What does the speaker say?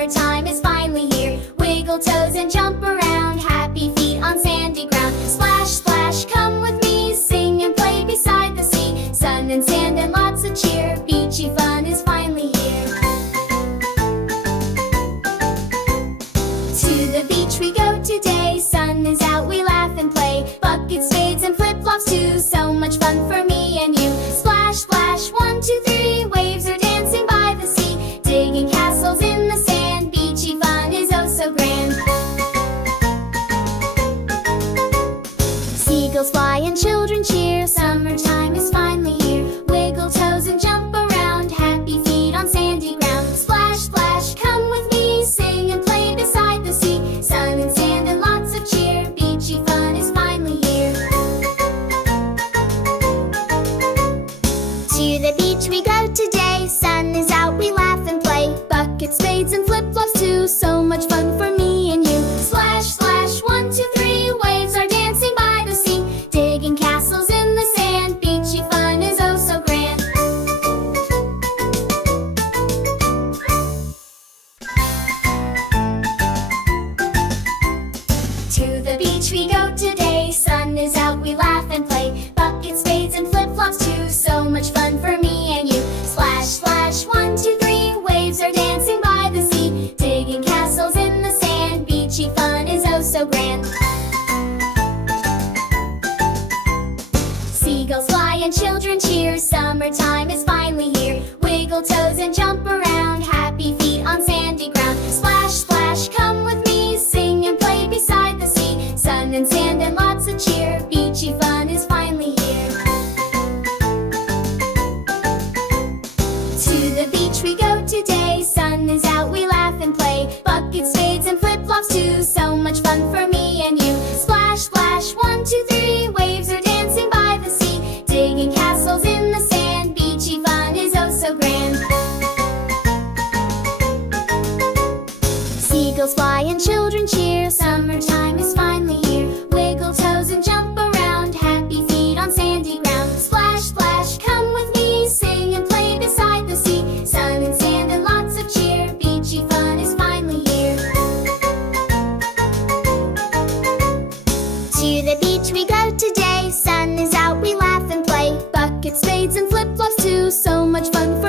Summertime is finally here. Wiggle toes and jump around, happy feet on sandy ground. Splash, splash, come with me, sing and play beside the sea. Sun and sand and lots of cheer, beachy fun is finally here. To the beach we go today, sun is out, we laugh and play. Buckets, spades and flip-flops too, so much fun for me and you. Splash, splash, 1, 2, 3, waves are dancing by the sea. Digging castles in the sand, beachy fun is oh so grand. Seagulls fly and children cheer, summertime is finally here. Wiggle toes and jump around, happy feet on sandy ground. Splash, splash, come with me, sing and play beside the sea. Sun and sand and lots of cheer, beachy fun is finally here. To the beach we go today, sun is out, we laugh and play. Buckets, spades and flip-flops too, so much fun for me and you. Splash, splash, 1, 2, 3, waves are dancing by the sea. Digging castles in the sand, beachy fun is oh so grand. To the beach we go today, sun is out, we laugh and play. Buckets, spades and flip-flops too, so much fun for me and you. Splash, splash, 1, 2, 3, waves are dancing by the sea. Digging castles in the sand, beachy fun is oh so grand. Seagulls fly and children cheer, summertime is finally here. Wiggle toes and jump around, happy feet on sandy ground. Splash, splash, come with me, sing and play beside the sea. Sun and sand and lots of cheer, beachy fun is finally here. To the beach we go today, sun is out, we laugh and play. Buckets, spades and flip-flops too, so much fun for me and you. Splash, splash, 1, 2, 3, waves are dancing by the sea. Digging castles in the sand, beachy fun is oh so grand. Seagulls fly and children cheer, summertime is finally here. Wiggle toes and jump around, happy feet on sandy ground. Splash, splash, come with me, sing and play beside the sea. Sun and sand and lots of cheer, beachy fun is finally here. To the beach we go today, sun is out, we laugh and play. Buckets, spades and flip-flops too, so much fun